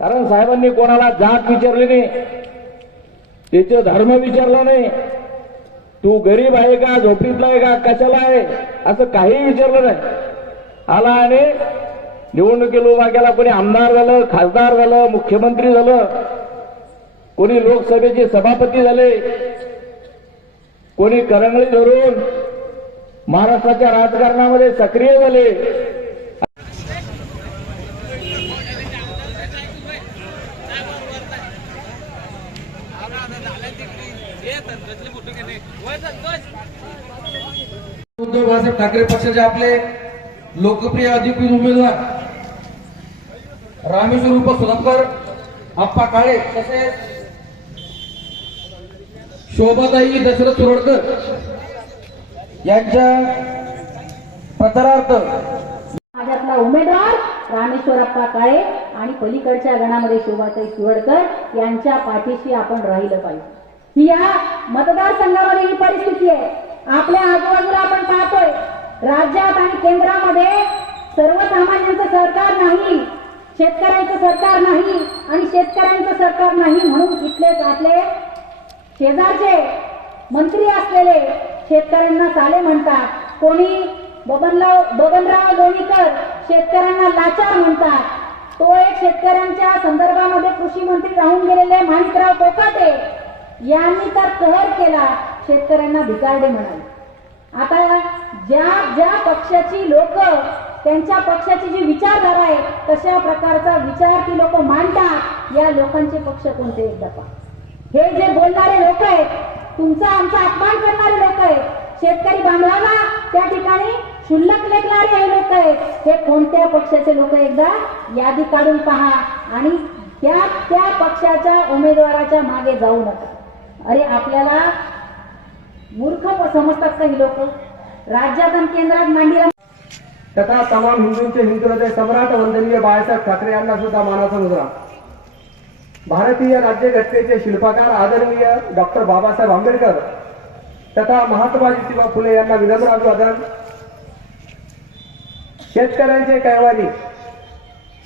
कारण साहेबांनी कोणाला जात विचारली नाही, त्याचे धर्म विचारला नाही, तू गरीब आहे का, झोपडीतला आहे का, कशाला आहे, असं काही विचारलं नाही. आला आणि निवडणुकीला उभा केला. कोणी आमदार झालं, खासदार झालं, मुख्यमंत्री झालं, कोणी लोकसभेचे सभापती झाले, कोणी करंगळी धरून महाराष्ट्राच्या राजकारणामध्ये सक्रिय झाले. उद्धव बाळासाहेब ठाकरे पक्षाचे आपले लोकप्रिय अधिकृत उमेदवार रामेश्वर उप सोलंकर आप्पा काळे तसेच शोभाताई दशरथ सुरडकर यांच्या प्रचारार्थ माझ्यातला उमेदवार रामेश्वरप्पा काळे आणि पलीकडच्या गणामध्ये शोभाताई सुरडकर यांच्या पाठीशी आपण राहिलं पाहिजे. ही या मतदारसंघामध्ये ही परिस्थिती आहे. आपल्या आजूबाजूला आपण पाहतोय राज्यात आणि केंद्रामध्ये सर्वसामान्यांचं सरकार नाही, शेतकऱ्यांचं सरकार नाही आणि शेतकऱ्यांचं सरकार नाही म्हणून इथलेच आपले शेजारचे मंत्री असलेले शेतकऱ्यांना साले म्हणतात. कोणी बबनराव लोणीकर शेतकऱ्यांना लाचार म्हणतात. तो एक शेतकऱ्यांच्या संदर्भामध्ये कृषी मंत्री राहून गेलेले माणिकराव कोकाटे यांनी तर कहर केला, शेतकऱ्यांना भिकारडे म्हणाले. आता ज्या पक्षाची लोक त्यांच्या पक्षाची जी विचारधारा आहे तशा प्रकारचा विचार ती लोक मांडतात. या लोकांचे पक्ष कोणते एकदा पहा. हे जे बोलणारे लोक आहेत, तुमचा आमचा अपमान करणारे लोक आहेत, शेतकरी बांधवाला त्या ठिकाणी क्षुल्लक लेखणारे हे लोक आहेत. हे कोणत्या पक्षाचे लोक एकदा यादी काढून पहा आणि त्या पक्षाच्या उमेदवाराच्या मागे जाऊ नका. अरे आपल्याला मूर्ख समजतात काही लोक. राज्यात आणि केंद्रात मांडीला तथा तमाम हिंदूंचे हिंदू हृदय सम्राट वंदनीय बाळासाहेब ठाकरे यांना सुद्धा मानाचा मुजरा. भारतीय राज्यघटनेचे शिल्पकार आदरणीय डॉक्टर बाबासाहेब आंबेडकर तथा महात्मा ज्योतिबा फुले यांना विनम्र अभिवादन. शेतकऱ्यांचे कैवारी,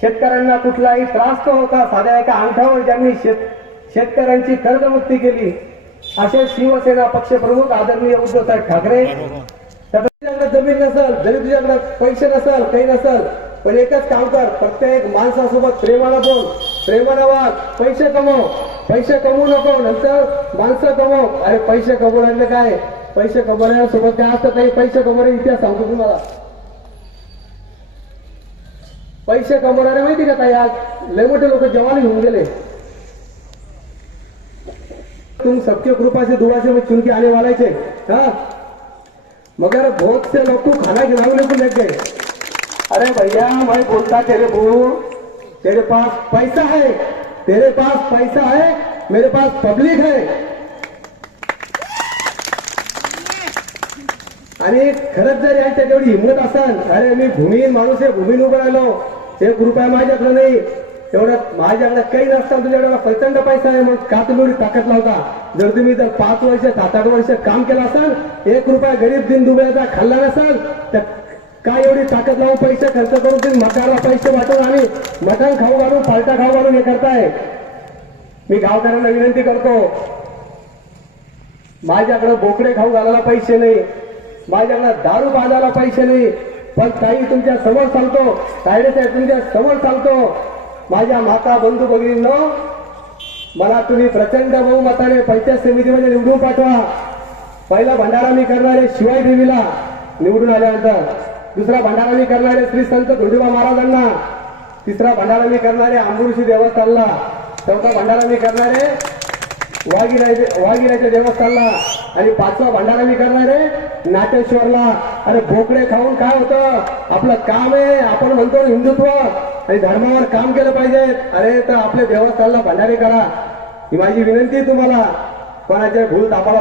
शेतकऱ्यांना कुठलाही त्रास न होता साध्या एका अंगठावर ज्यांनी शेतकऱ्यांची कर्जमुक्ती केली असे शिवसेना पक्षप्रमुख आदरणीय उद्धवसाहेब ठाकरे. तुझ्याकडे जमीन नसेल, जरी तुझ्याकडे पैसे नसेल, काही नसेल, पण एकच काम कर, प्रत्येक माणसासोबत प्रेमाला बोल, प्रेमाला वाग, पैसे कमव. पैसे कमवू नको, नंतर माणसं कमव. अरे पैसे कमवण्याचं काय, पैसे कमवण्यासोबत काय असतं काही. पैसे कमवण्याचा इतिहास सांगतो तुम्हाला. पैसे कमवणारे माहिती का ताई, आज लय मोठे लोक जवानी होऊन गेले. तुम सबके कृपा से दुआ से वो चुन के आने वाले थे, हाँ, मगर बहुत से लोग को खाना खिलाने को लग गए. अरे भैया मैं बोलता तेरे को, तेरे पास पैसा है, तेरे पास पैसा है, मेरे पास पब्लिक है. आणि खरंच जर यांच्या तेवढी हिंमत असेल, अरे मी भूमीन माणूस आहे, भूमीन उभं राहिलो, 1 रुपया माझ्याकडे नाही, तेवढं माझ्याकडे काही नसतं, तुझ्याकडे प्रचंड पैसा आहे, मग का तुम्ही ताकद लावता. जर तुम्ही जर 5 वर्ष 7-8 वर्ष काम केलं असेल, 1 रुपया गरीब दिन दुबळ्याचा खाल्ला नसेल, तर काय एवढी ताकद लावून पैसे खर्च करून तुम्ही मटारला पैसे वाटून आणि मटण खाऊ घालून पालटा खाऊ घालून हे करताय. मी गावकऱ्यांना विनंती करतो, माझ्याकडे बोकडे खाऊ घालायला पैसे नाही, माझ्याकडे दारू बांधायला पैसे नाही, पण ताई तुमच्या समोर सांगतो, तायडे साहेब तुमच्या समोर सांगतो, माझ्या माता बंधू भगिनींनो, मला तुम्ही प्रचंड बहुमताने पंचायत समितीमध्ये निवडून पाठवा. पहिला भंडारा मी करणारे शिवाई देवीला निवडून आल्यानंतर, दुसरा भंडारा मी करणारे श्री संत धोंडोबा महाराजांना, तिसरा भंडारा मी करणारे आंबुर्शी देवस्थानला, चौथा भंडारा मी करणारे वाघिराच्या देवस्थानला आणि 5वा भंडारा मी करणारे नाटेश्वरला. अरे बोकडे खाऊन काय होतं, आपलं काम आहे, आपण म्हणतो हिंदुत्व आणि धर्मावर काम केलं पाहिजे. अरे तर आपल्या देवस्थानला भंडारे करा, ही माझी विनंती तुम्हाला. कोणाच्या भूल तापाला